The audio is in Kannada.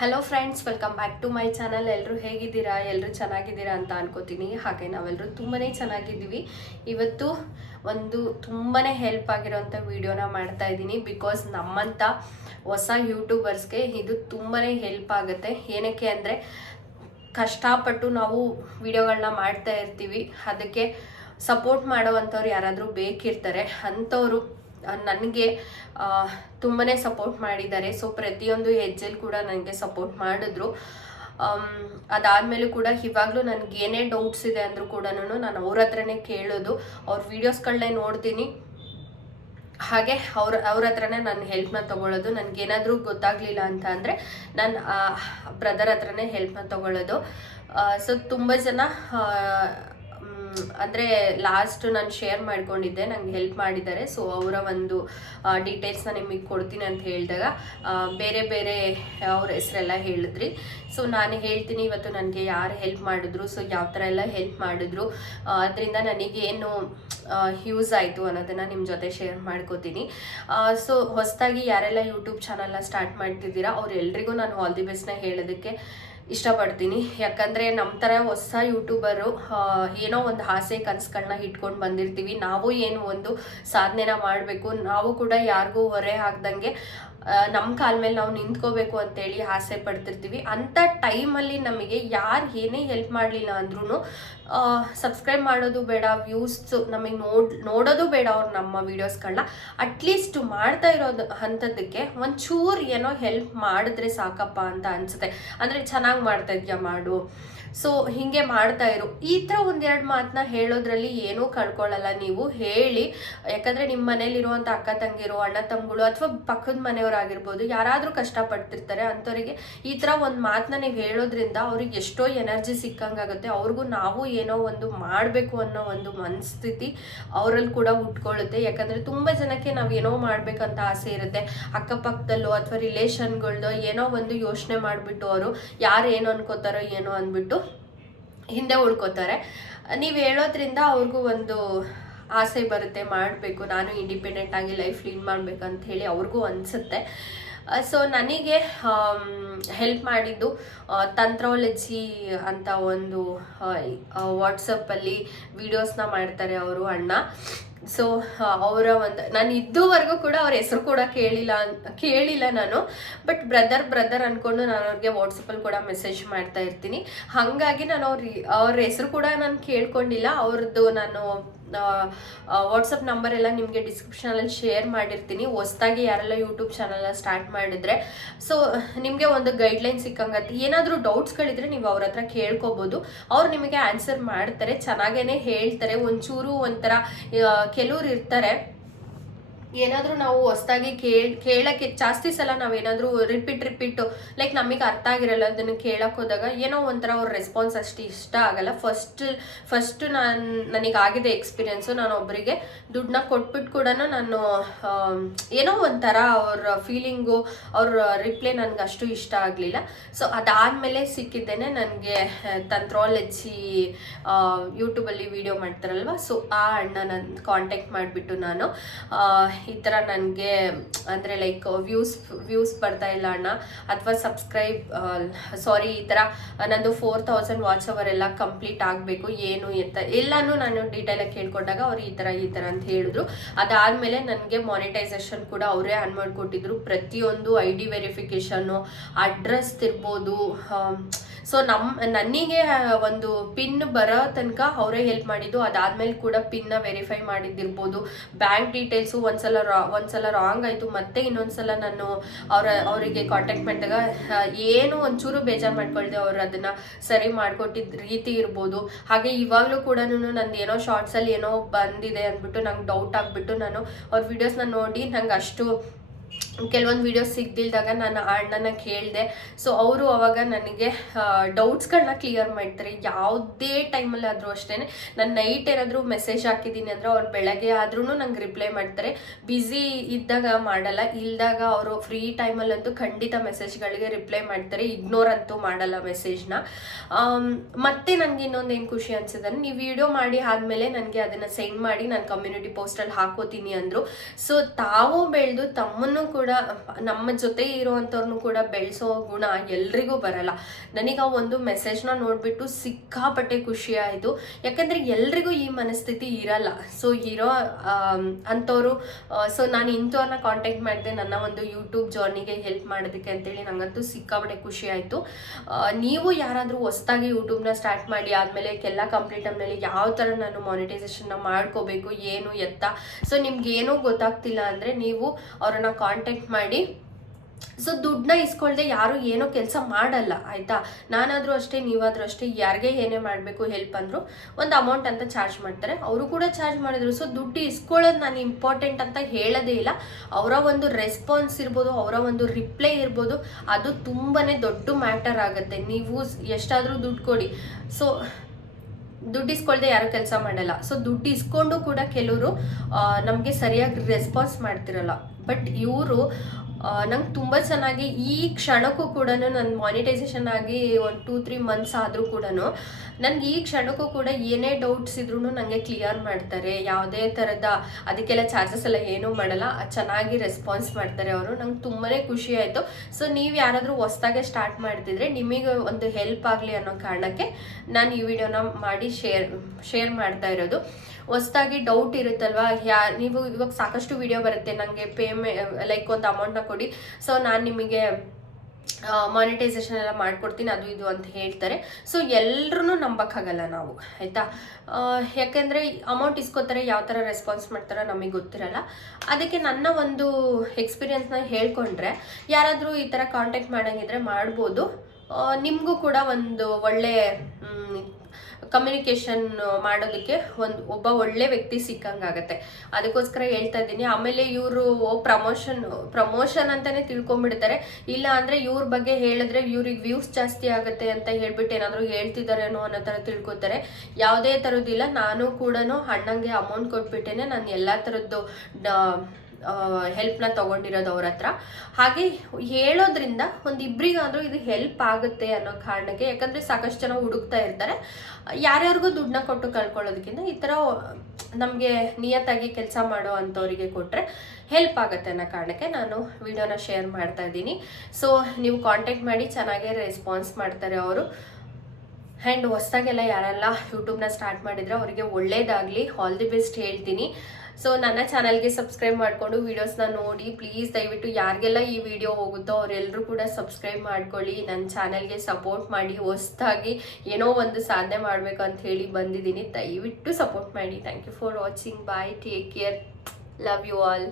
Hello friends, welcome back to my channel. ಎಲ್ಲರೂ ಹೇಗಿದ್ದೀರಾ? ಎಲ್ಲರೂ ಚೆನ್ನಾಗಿದ್ದೀರಾ ಅಂತ ಅನ್ಕೋತೀನಿ. ಹಾಗೆ ನಾವೆಲ್ಲರೂ ತುಂಬಾ ಚೆನ್ನಾಗಿದ್ದೀವಿ. ಇವತ್ತು ಒಂದು ತುಂಬಾ ಹೆಲ್ಪ್ ಆಗಿರೋಂಥ ವಿಡಿಯೋನ ಮಾಡ್ತಾ ಇದ್ದೀನಿ. ಬಿಕಾಸ್ ನಮ್ಮಂಥ ಹೊಸ ಯೂಟ್ಯೂಬರ್ಸ್ಗೆ ಇದು ತುಂಬಾ ಹೆಲ್ಪ್ ಆಗುತ್ತೆ. ಏನಕ್ಕೆ ಅಂದರೆ, ಕಷ್ಟಪಟ್ಟು ನಾವು ವಿಡಿಯೋಗಳನ್ನ ಮಾಡ್ತಾ ಇರ್ತೀವಿ. ಅದಕ್ಕೆ ಸಪೋರ್ಟ್ ಮಾಡೋವಂಥವ್ರು ಯಾರಾದರೂ ಬೇಕಿರ್ತಾರೆ. ಅಂಥವ್ರು ನನಗೆ ತುಂಬಾ ಸಪೋರ್ಟ್ ಮಾಡಿದ್ದಾರೆ. ಸೊ ಪ್ರತಿಯೊಂದು ಹೆಜ್ಜೆಲಿ ಕೂಡ ನನಗೆ ಸಪೋರ್ಟ್ ಮಾಡಿದ್ರು. ಅದಾದಮೇಲೂ ಕೂಡ ಇವಾಗಲೂ ನನಗೆ ಏನೇ ಡೌಟ್ಸ್ ಇದೆ ಅಂದರೂ ಕೂಡ ನಾನು ಅವ್ರ ಹತ್ರನೇ ಕೇಳೋದು. ಅವ್ರ ವೀಡಿಯೋಸ್ಗಳನ್ನೇ ನೋಡ್ತೀನಿ, ಹಾಗೆ ಅವ್ರ ಹತ್ರನೇ ನಾನು ಹೆಲ್ಪ್ನ ತೊಗೊಳ್ಳೋದು. ನನಗೇನಾದರೂ ಗೊತ್ತಾಗಲಿಲ್ಲ ಅಂತ ಅಂದರೆ ನಾನು ಬ್ರದರ್ ಹತ್ರನೇ ಹೆಲ್ಪ್ನ ತೊಗೊಳ್ಳೋದು. ಸೊ ತುಂಬ ಜನ ಅಂದರೆ ಲಾಸ್ಟ್ ನಾನು ಶೇರ್ ಮಾಡ್ಕೊಂಡಿದ್ದೆ, ನಂಗೆ ಹೆಲ್ಪ್ ಮಾಡಿದ್ದಾರೆ. ಸೊ ಅವರ ಒಂದು ಡೀಟೇಲ್ಸ್ನ ನಿಮಗೆ ಕೊಡ್ತೀನಿ ಅಂತ ಹೇಳಿದಾಗ ಬೇರೆ ಬೇರೆ ಅವ್ರ ಹೆಸರೆಲ್ಲ ಹೇಳಿದ್ರಿ. ಸೊ ನಾನು ಹೇಳ್ತೀನಿ ಇವತ್ತು ನನಗೆ ಯಾರು ಹೆಲ್ಪ್ ಮಾಡಿದ್ರು, ಸೊ ಯಾವ ಥರ ಎಲ್ಲ ಹೆಲ್ಪ್ ಮಾಡಿದ್ರು, ಅದರಿಂದ ನನಗೇನು ಯೂಸ್ ಆಯಿತು ಅನ್ನೋದನ್ನು ನಿಮ್ಮ ಜೊತೆ ಶೇರ್ ಮಾಡ್ಕೋತೀನಿ. ಸೊ ಹೊಸದಾಗಿ ಯಾರೆಲ್ಲ ಯೂಟ್ಯೂಬ್ ಚಾನಲ್ನ ಸ್ಟಾರ್ಟ್ ಮಾಡ್ತಿದ್ದೀರಾ ಅವರೆಲ್ಲರಿಗೂ ನಾನು ಆಲ್ ದಿ ಬೆಸ್ಟ್ನ ಹೇಳೋದಕ್ಕೆ ಇಷ್ಟಪಡ್ತೀನಿ. ಯಾಕಂದರೆ ನಮ್ಮ ಥರ ಹೊಸ ಯೂಟ್ಯೂಬರು ಏನೋ ಒಂದು ಆಸೆ ಕನಸುಗಳನ್ನ ಇಟ್ಕೊಂಡು ಬಂದಿರ್ತೀವಿ. ನಾವು ಏನು ಒಂದು ಸಾಧನೆನ ಮಾಡಬೇಕು, ನಾವು ಕೂಡ ಯಾರಿಗೂ ಹೊರೆ ಹಾಕ್ದಂಗೆ ನಮ್ಮ ಕಾಲ ಮೇಲೆ ನಾವು ನಿಂತ್ಕೋಬೇಕು ಅಂತೇಳಿ ಆಸೆ ಪಡ್ತಿರ್ತೀವಿ. ಅಂಥ ಟೈಮಲ್ಲಿ ನಮಗೆ ಯಾರು ಏನೇ ಹೆಲ್ಪ್ ಮಾಡಲಿಲ್ಲ ಅಂದ್ರೂ ಸಬ್ಸ್ಕ್ರೈಬ್ ಮಾಡೋದು ಬೇಡ, ವ್ಯೂಸ್ ನಮಗೆ ನೋಡೋದು ಬೇಡ ಅವ್ರು ನಮ್ಮ ವೀಡಿಯೋಸ್ಗಳನ್ನ. ಅಟ್ಲೀಸ್ಟ್ ಮಾಡ್ತಾ ಇರೋದು ಅಂಥದ್ದಕ್ಕೆ ಒಂಚೂರು ಏನೋ ಹೆಲ್ಪ್ ಮಾಡಿದ್ರೆ ಸಾಕಪ್ಪ ಅಂತ ಅನಿಸುತ್ತೆ. ಅಂದರೆ ಚೆನ್ನಾಗಿ ಮಾಡ್ತಾ ಇದೆಯಾ ಮಾಡು, ಸೊ ಹೀಗೆ ಮಾಡ್ತಾ ಇರು, ಈ ಥರ ಒಂದೆರಡು ಮಾತನ್ನ ಹೇಳೋದ್ರಲ್ಲಿ ಏನೂ ಕಳ್ಕೊಳ್ಳಲ್ಲ. ನೀವು ಹೇಳಿ, ಯಾಕಂದರೆ ನಿಮ್ಮ ಮನೇಲಿರುವಂಥ ಅಕ್ಕ ತಂಗಿರು, ಅಣ್ಣ ತಮ್ಮಗಳು ಅಥವಾ ಪಕ್ಕದ ಮನೆಯವರಾಗಿರ್ಬೋದು, ಯಾರಾದರೂ ಕಷ್ಟಪಡ್ತಿರ್ತಾರೆ. ಅಂಥವ್ರಿಗೆ ಈ ಥರ ಒಂದು ಮಾತನ್ನ ನೀವು ಹೇಳೋದ್ರಿಂದ ಅವ್ರಿಗೆ ಎಷ್ಟೋ ಎನರ್ಜಿ ಸಿಕ್ಕಂಗಾಗುತ್ತೆ. ಅವ್ರಿಗೂ ನಾವು ಏನೋ ಒಂದು ಮಾಡಬೇಕು ಅನ್ನೋ ಒಂದು ಮನಸ್ಥಿತಿ ಅವರಲ್ಲಿ ಕೂಡ ಉಟ್ಕೊಳ್ಳುತ್ತೆ. ಯಾಕಂದರೆ ತುಂಬ ಜನಕ್ಕೆ ನಾವು ಏನೋ ಮಾಡಬೇಕಂತ ಆಸೆ ಇರುತ್ತೆ. ಅಕ್ಕಪಕ್ಕದಲ್ಲೋ ಅಥವಾ ರಿಲೇಷನ್ಗಳದ್ದು ಏನೋ ಒಂದು ಯೋಚನೆ ಮಾಡಿಬಿಟ್ಟು ಅವರು ಯಾರು ಏನು ಅನ್ಕೋತಾರೋ ಏನೋ ಅಂದ್ಬಿಟ್ಟು ಹಿಂದೆ ಉಳ್ಕೋತಾರೆ. ನೀವು ಹೇಳೋದ್ರಿಂದ ಅವ್ರಿಗೂ ಒಂದು ಆಸೆ ಬರುತ್ತೆ, ಮಾಡಬೇಕು, ನಾನು ಇಂಡಿಪೆಂಡೆಂಟ್ ಆಗಿ ಲೈಫ್ ಲೀಡ್ ಮಾಡಬೇಕಂತ ಹೇಳಿ ಅವ್ರಿಗೂ ಅನಿಸುತ್ತೆ. ಸೊ ನನಗೆ ಹೆಲ್ಪ್ ಮಾಡಿದ್ದು ತಂತ್ರಾಲಜಿ ಅಂತ ಒಂದು ವಾಟ್ಸಪ್ಪಲ್ಲಿ ವಿಡಿಯೋಸ್ನ ಮಾಡ್ತಾರೆ ಅವರು, ಅಣ್ಣ. ಸೊ ಅವರ ಒಂದು ನಾನು ಇದುವರೆಗೂ ಕೂಡ ಅವ್ರ ಹೆಸರು ಕೂಡ ಕೇಳಿಲ್ಲ ನಾನು. ಬಟ್ ಬ್ರದರ್ ಅಂದ್ಕೊಂಡು ನಾನು ಅವ್ರಿಗೆ ವಾಟ್ಸಪ್ಪಲ್ಲಿ ಕೂಡ ಮೆಸೇಜ್ ಮಾಡ್ತಾ ಇರ್ತೀನಿ. ಹಾಗಾಗಿ ನಾನು ಅವ್ರ ಹೆಸರು ಕೂಡ ನಾನು ಕೇಳ್ಕೊಂಡಿಲ್ಲ. ಅವ್ರದ್ದು ನಾನು ವಾಟ್ಸಪ್ ನಂಬರ್ ಎಲ್ಲ ನಿಮಗೆ ಡಿಸ್ಕ್ರಿಪ್ಷನಲ್ಲಿ ಶೇರ್ ಮಾಡಿರ್ತೀನಿ. ಹೊಸದಾಗಿ ಯಾರೆಲ್ಲ ಯೂಟ್ಯೂಬ್ ಚಾನಲ್ನ ಸ್ಟಾರ್ಟ್ ಮಾಡಿದ್ರೆ ಸೊ ನಿಮಗೆ ಒಂದು ಗೈಡ್ಲೈನ್ ಸಿಕ್ಕಂಗತ್ತೆ. ಏನಾದರೂ ಡೌಟ್ಸ್ಗಳಿದ್ರೆ ನೀವು ಅವ್ರ ಹತ್ರ ಕೇಳ್ಕೊಬೋದು, ಅವ್ರು ನಿಮಗೆ ಆನ್ಸರ್ ಮಾಡ್ತಾರೆ, ಚೆನ್ನಾಗೇ ಹೇಳ್ತಾರೆ. ಒಂಚೂರು ಒಂಥರ ಕೆಲವ್ರು ಇರ್ತಾರೆ, ಏನಾದರೂ ನಾವು ಹೊಸದಾಗಿ ಕೇಳಕ್ಕೆ ಜಾಸ್ತಿ ಸಲ ನಾವೇನಾದರೂ ರಿಪೀಟು ಲೈಕ್ ನಮಗೆ ಅರ್ಥ ಆಗಿರಲ್ಲ, ಅದನ್ನು ಕೇಳಕ್ಕೆ ಹೋದಾಗ ಏನೋ ಒಂಥರ ಅವ್ರ ರೆಸ್ಪಾನ್ಸ್ ಅಷ್ಟು ಇಷ್ಟ ಆಗಲ್ಲ. ಫಸ್ಟ್ ನನಗಾಗಿದೆ ಎಕ್ಸ್ಪೀರಿಯೆನ್ಸು. ನಾನು ಒಬ್ಬರಿಗೆ ದುಡ್ಡನ್ನ ಕೊಟ್ಬಿಟ್ಟು ಕೂಡ ನಾನು ಏನೋ ಒಂಥರ ಅವ್ರ ಫೀಲಿಂಗು, ಅವ್ರ ರಿಪ್ಲೈ ನನಗೆ ಅಷ್ಟು ಇಷ್ಟ ಆಗಲಿಲ್ಲ. ಸೊ ಅದಾದಮೇಲೆ ಸಿಕ್ಕಿದ್ದೇನೆ ನನಗೆ ತಂತ್ರಾಲಜಿ ಯೂಟ್ಯೂಬಲ್ಲಿ ವಿಡಿಯೋ ಮಾಡ್ತಾರಲ್ವ, ಸೊ ಆ ಅಣ್ಣ ನನ್ನ ಕಾಂಟ್ಯಾಕ್ಟ್ ಮಾಡಿಬಿಟ್ಟು ನಾನು ಈ ಥರ ನನಗೆ ಅಂದರೆ ಲೈಕ್ ವ್ಯೂಸ್ ಬರ್ತಾ ಇಲ್ಲ ಅಣ್ಣ, ಅಥವಾ ಈ ಥರ ನಂದು 4000 ವಾಚ್ ಅವರ್ ಎಲ್ಲ ಕಂಪ್ಲೀಟ್ ಆಗಬೇಕು, ಏನು ಎಲ್ಲನೂ ನಾನು ಡೀಟೇಲಾಗಿ ಕೇಳ್ಕೊಂಡಾಗ ಅವ್ರು ಈ ಥರ ಅಂತ ಹೇಳಿದ್ರು. ಅದಾದಮೇಲೆ ನನಗೆ ಮಾನಿಟೈಸೇಷನ್ ಕೂಡ ಅವರೇ ಆನ್ ಮಾಡಿಕೊಟ್ಟಿದ್ರು. ಪ್ರತಿಯೊಂದು ID ವೆರಿಫಿಕೇಷನ್ನು, ಅಡ್ರೆಸ್ ಇರ್ಬೋದು. ಸೊ ನನಗೆ ಒಂದು ಪಿನ್ ಬರೋ ತನಕ ಅವರೇ ಹೆಲ್ಪ್ ಮಾಡಿದ್ದು. ಅದಾದ್ಮೇಲೆ ಕೂಡ ಪಿನ್ನ ವೆರಿಫೈ ಮಾಡಿದ್ದಿರ್ಬೋದು. ಬ್ಯಾಂಕ್ ಡೀಟೇಲ್ಸು ಒಂದ್ಸಲ ರಾಂಗ್ ಆಯಿತು, ಮತ್ತೆ ಇನ್ನೊಂದ್ಸಲ ನಾನು ಅವರಿಗೆ ಕಾಂಟ್ಯಾಕ್ಟ್ ಮಾಡಿದಾಗ ಏನು ಒಂಚೂರು ಬೇಜಾರು ಮಾಡ್ಕೊಳ್ದೆ ಅವರು ಅದನ್ನು ಸರಿ ಮಾಡಿಕೊಟ್ಟಿದ್ದ ರೀತಿ ಇರ್ಬೋದು. ಹಾಗೆ ಇವಾಗಲೂ ಕೂಡ ನಂದು ಏನೋ ಶಾರ್ಟ್ಸಲ್ಲಿ ಏನೋ ಬಂದಿದೆ ಅಂದ್ಬಿಟ್ಟು ನಂಗೆ ಡೌಟ್ ಆಗಿಬಿಟ್ಟು ನಾನು ಅವ್ರ ವೀಡಿಯೋಸ್ನ ನೋಡಿ ನಂಗೆ ಅಷ್ಟು ಕೆಲವೊಂದು ವೀಡಿಯೋಸ್ ಸಿಗ್ದಿಲ್ದಾಗ ನಾನು ಆ ಅಣ್ಣನ ಕೇಳಿದೆ. ಸೊ ಅವರು ಅವಾಗ ನನಗೆ ಡೌಟ್ಸ್ಗಳನ್ನ ಕ್ಲಿಯರ್ ಮಾಡ್ತಾರೆ. ಯಾವುದೇ ಟೈಮಲ್ಲಿ ಆದರೂ ಅಷ್ಟೇ, ನಾನು ನೈಟ್ ಏನಾದರೂ ಮೆಸೇಜ್ ಹಾಕಿದ್ದೀನಿ ಅಂದರೆ ಅವ್ರು ಬೆಳಗ್ಗೆ ಆದ್ರೂ ನಂಗೆ ರಿಪ್ಲೈ ಮಾಡ್ತಾರೆ. ಬ್ಯುಸಿ ಇದ್ದಾಗ ಮಾಡಲ್ಲ, ಇಲ್ದಾಗ ಅವರು ಫ್ರೀ ಟೈಮಲ್ಲಂತೂ ಖಂಡಿತ ಮೆಸೇಜ್ಗಳಿಗೆ ರಿಪ್ಲೈ ಮಾಡ್ತಾರೆ, ಇಗ್ನೋರ್ ಅಂತೂ ಮಾಡಲ್ಲ ಮೆಸೇಜ್ನ. ಮತ್ತೆ ನನಗೆ ಇನ್ನೊಂದು ಏನು ಖುಷಿ ಅನ್ಸಿದ್ರೆ, ನೀವು ವಿಡಿಯೋ ಮಾಡಿ ಆದಮೇಲೆ ನನಗೆ ಅದನ್ನು ಸೆಂಡ್ ಮಾಡಿ ನಾನು ಕಮ್ಯುನಿಟಿ ಪೋಸ್ಟಲ್ಲಿ ಹಾಕೋತೀನಿ ಅಂದರು. ಸೊ ತಾವು ಬೆಳೆದು ತಮ್ಮನ್ನು ಕೂಡ ಕೂಡ ನಮ್ಮ ಜೊತೆ ಇರೋವಂಥವ್ರನ್ನು ಕೂಡ ಬೆಳೆಸೋ ಗುಣ ಎಲ್ರಿಗೂ ಬರಲ್ಲ. ನನಗೆ ಆ ಒಂದು ಮೆಸೇಜ್ನ ನೋಡಿಬಿಟ್ಟು ಸಿಕ್ಕಾಪಟ್ಟೆ ಖುಷಿ ಆಯಿತು. ಯಾಕಂದರೆ ಎಲ್ರಿಗೂ ಈ ಮನಸ್ಥಿತಿ ಇರಲ್ಲ. ಸೊ ಇರೋ ಅಂಥವ್ರು, ಸೊ ನಾನು ಇಂಥವ್ರನ್ನ ಕಾಂಟ್ಯಾಕ್ಟ್ ಮಾಡಿದೆ ನನ್ನ ಒಂದು ಯೂಟ್ಯೂಬ್ ಜರ್ನಿಗೆ ಹೆಲ್ಪ್ ಮಾಡೋದಕ್ಕೆ ಅಂತೇಳಿ. ನನಗಂತೂ ಸಿಕ್ಕಾಪಟ್ಟೆ ಖುಷಿ ಆಯಿತು. ನೀವು ಯಾರಾದರೂ ಹೊಸ್ದಾಗಿ ಯೂಟ್ಯೂಬ್ನ ಸ್ಟಾರ್ಟ್ ಮಾಡಿ ಆದಮೇಲೆ ಎಲ್ಲ ಕಂಪ್ಲೀಟ್ ಆದಮೇಲೆ ಯಾವ ಥರ ನಾನು ಮಾನಿಟೈಸೇಷನ್ನ ಮಾಡ್ಕೋಬೇಕು ಏನು ಎತ್ತ, ಸೊ ನಿಮ್ಗೆ ಏನೂ ಗೊತ್ತಾಗ್ತಿಲ್ಲ ಅಂದರೆ ನೀವು ಅವರನ್ನ ಕಾಂಟ್ಯಾಕ್ಟ್ ಮಾಡಿ. ಸೊ ದುಡ್ಡನ್ನ ಇಸ್ಕೊಳ್ದೆ ಯಾರು ಏನೋ ಕೆಲಸ ಮಾಡಲ್ಲ ಆಯಿತಾ. ನಾನಾದರೂ ಅಷ್ಟೇ, ನೀವಾದರೂ ಅಷ್ಟೇ, ಯಾರಿಗೆ ಏನೇ ಮಾಡಬೇಕು ಹೆಲ್ಪ್ ಅಂದರು ಒಂದು ಅಮೌಂಟ್ ಅಂತ ಚಾರ್ಜ್ ಮಾಡ್ತಾರೆ, ಅವರು ಕೂಡ ಚಾರ್ಜ್ ಮಾಡಿದ್ರು. ಸೊ ದುಡ್ಡು ಇಸ್ಕೊಳ್ಳೋದು ನಾನು ಇಂಪಾರ್ಟೆಂಟ್ ಅಂತ ಹೇಳೋದೇ ಇಲ್ಲ. ಅವರ ಒಂದು ರೆಸ್ಪಾನ್ಸ್ ಇರ್ಬೋದು, ಅವರ ಒಂದು ರಿಪ್ಲೈ ಇರ್ಬೋದು, ಅದು ತುಂಬಾ ದೊಡ್ಡ ಮ್ಯಾಟರ್ ಆಗುತ್ತೆ. ನೀವು ಎಷ್ಟಾದರೂ ದುಡ್ಡು ಕೊಡಿ, ಸೊ ದುಡ್ಡು ಇಸ್ಕೊಳ್ದೆ ಯಾರು ಕೆಲಸ ಮಾಡಲ್ಲ. ಸೊ ದುಡ್ಡು ಇಸ್ಕೊಂಡು ಕೂಡ ಕೆಲವರು ನಮಗೆ ಸರಿಯಾಗಿ ರೆಸ್ಪಾನ್ಸ್ ಮಾಡ್ತಿರಲ್ಲ. ಬಟ್ ಇವರು ನಂಗೆ ತುಂಬ ಚೆನ್ನಾಗಿ ಈ ಕ್ಷಣಕ್ಕೂ ಕೂಡ ನನ್ನ ಮಾನಿಟೈಸೇಷನ್ ಆಗಿ ಒಂದು 2-3 ಮಂತ್ಸ್ ಆದರೂ ಕೂಡ ನನಗೆ ಈ ಕ್ಷಣಕ್ಕೂ ಕೂಡ ಏನೇ ಡೌಟ್ಸ್ ಇದ್ರೂ ನನಗೆ ಕ್ಲಿಯರ್ ಮಾಡ್ತಾರೆ. ಯಾವುದೇ ಥರದ ಅದಕ್ಕೆಲ್ಲ ಚಾರ್ಜಸ್ ಎಲ್ಲ ಏನೂ ಮಾಡಲ್ಲ, ಚೆನ್ನಾಗಿ ರೆಸ್ಪಾನ್ಸ್ ಮಾಡ್ತಾರೆ ಅವರು. ನಂಗೆ ತುಂಬಾ ಖುಷಿ ಆಯಿತು. ಸೊ ನೀವು ಯಾರಾದರೂ ಹೊಸ್ದಾಗೆ ಸ್ಟಾರ್ಟ್ ಮಾಡ್ತಿದ್ರೆ ನಿಮಗೆ ಒಂದು ಹೆಲ್ಪ್ ಆಗಲಿ ಅನ್ನೋ ಕಾರಣಕ್ಕೆ ನಾನು ಈ ವಿಡಿಯೋನ ಮಾಡಿ ಶೇರ್ ಮಾಡ್ತಾ ಇರೋದು. ಹೊಸ್ದಾಗಿ ಡೌಟ್ ಇರುತ್ತಲ್ವಾ, ನೀವು ಇವಾಗ ಸಾಕಷ್ಟು ವಿಡಿಯೋ ಬರುತ್ತೆ, ನನಗೆ ಲೈಕ್ ಒಂದು ಅಮೌಂಟ್ನ ಕೊಡಿ, ಸೊ ನಾನು ನಿಮಗೆ ಮಾನಿಟೈಸೇಷನ್ ಎಲ್ಲ ಮಾಡ್ಕೊಡ್ತೀನಿ ಅದು ಇದು ಅಂತ ಹೇಳ್ತಾರೆ. ಸೊ ಎಲ್ಲರೂ ನಂಬಕ್ಕಾಗಲ್ಲ ನಾವು ಆಯಿತಾ. ಯಾಕೆಂದರೆ ಅಮೌಂಟ್ ಇಸ್ಕೋತಾರೆ, ಯಾವ ಥರ ರೆಸ್ಪಾನ್ಸ್ ಮಾಡ್ತಾರೋ ನಮಗೆ ಗೊತ್ತಿರಲ್ಲ. ಅದಕ್ಕೆ ನನ್ನ ಒಂದು ಎಕ್ಸ್ಪೀರಿಯನ್ಸ್ನ ಹೇಳ್ಕೊಂಡ್ರೆ ಯಾರಾದರೂ ಈ ಥರ ಕಾಂಟ್ಯಾಕ್ಟ್ ಮಾಡೋಂಗಿದ್ರೆ ಮಾಡ್ಬೋದು. ನಿಮಗೂ ಕೂಡ ಒಂದು ಒಳ್ಳೆ ಕಮ್ಯುನಿಕೇಷನ್ ಮಾಡೋದಕ್ಕೆ ಒಬ್ಬ ಒಳ್ಳೆ ವ್ಯಕ್ತಿ ಸಿಕ್ಕಂಗಾಗತ್ತೆ. ಅದಕ್ಕೋಸ್ಕರ ಹೇಳ್ತಾ ಇದ್ದೀನಿ. ಆಮೇಲೆ ಇವರು ಪ್ರಮೋಷನ್ ಅಂತಾನೆ ತಿಳ್ಕೊಂಡ್ಬಿಡ್ತಾರೆ. ಇಲ್ಲ ಅಂದರೆ ಇವ್ರ ಬಗ್ಗೆ ಹೇಳಿದ್ರೆ ಇವ್ರಿಗೆ ವ್ಯೂಸ್ ಜಾಸ್ತಿ ಆಗುತ್ತೆ ಅಂತ ಹೇಳ್ಬಿಟ್ಟು ಏನಾದರೂ ಹೇಳ್ತಿದ್ದಾರೇನೋ ಅನ್ನೋ ಥರ ತಿಳ್ಕೊತಾರೆ. ಯಾವುದೇ ಥರದ್ದಿಲ್ಲ. ನಾನು ಕೂಡ ಅಣ್ಣಂಗೆ ಅಮೌಂಟ್ ಕೊಟ್ಬಿಟ್ಟೇನೆ ನಾನು ಎಲ್ಲ ಥರದ್ದು ಹೆಲ್ಪ್ನ ತೊಗೊಂಡಿರೋದು ಅವ್ರ ಹತ್ರ. ಹಾಗೆ ಹೇಳೋದ್ರಿಂದ ಒಂದಿಬ್ಬರಿಗಾದರೂ ಇದು ಹೆಲ್ಪ್ ಆಗುತ್ತೆ ಅನ್ನೋ ಕಾರಣಕ್ಕೆ. ಯಾಕಂದರೆ ಸಾಕಷ್ಟು ಜನ ಹುಡುಕ್ತಾ ಇರ್ತಾರೆ. ಯಾರ್ಯಾರಿಗೂ ದುಡ್ಡನ್ನ ಕೊಟ್ಟು ಕಳ್ಕೊಳ್ಳೋದಕ್ಕಿಂತ ಈ ಥರ ನಮಗೆ ನಿಯತ್ತಾಗಿ ಕೆಲಸ ಮಾಡೋ ಅಂಥವರಿಗೆ ಕೊಟ್ಟರೆ ಹೆಲ್ಪ್ ಆಗುತ್ತೆ ಅನ್ನೋ ಕಾರಣಕ್ಕೆ ನಾನು ವಿಡಿಯೋನ ಶೇರ್ ಮಾಡ್ತಾ ಇದ್ದೀನಿ. ಸೊ ನೀವು ಕಾಂಟ್ಯಾಕ್ಟ್ ಮಾಡಿ, ಚೆನ್ನಾಗೇ ರೆಸ್ಪಾನ್ಸ್ ಮಾಡ್ತಾರೆ ಅವರು. ಆ್ಯಂಡ್ ಹೊಸ್ದಾಗೆಲ್ಲ ಯಾರೆಲ್ಲ ಯೂಟ್ಯೂಬ್ನ ಸ್ಟಾರ್ಟ್ ಮಾಡಿದರೆ ಅವರಿಗೆ ಒಳ್ಳೇದಾಗಲಿ, ಆಲ್ ದಿ ಬೆಸ್ಟ್ ಹೇಳ್ತೀನಿ. ಸೊ ನನ್ನ ಚಾನಲ್ಗೆ ಸಬ್ಸ್ಕ್ರೈಬ್ ಮಾಡಿಕೊಂಡು ವೀಡಿಯೋಸ್ನ ನೋಡಿ ಪ್ಲೀಸ್. ದಯವಿಟ್ಟು ಯಾರಿಗೆಲ್ಲ ಈ ವಿಡಿಯೋ ಹೋಗುತ್ತೋ ಅವರೆಲ್ಲರೂ ಕೂಡ ಸಬ್ಸ್ಕ್ರೈಬ್ ಮಾಡ್ಕೊಳ್ಳಿ. ನನ್ನ ಚಾನಲ್ಗೆ ಸಪೋರ್ಟ್ ಮಾಡಿ. ಹೊಸ್ದಾಗಿ ಏನೋ ಒಂದು ಸಾಧನೆ ಮಾಡಬೇಕು ಅಂತ ಹೇಳಿ ಬಂದಿದ್ದೀನಿ. ದಯವಿಟ್ಟು ಸಪೋರ್ಟ್ ಮಾಡಿ. Thank you for watching. Bye, take care, love you all.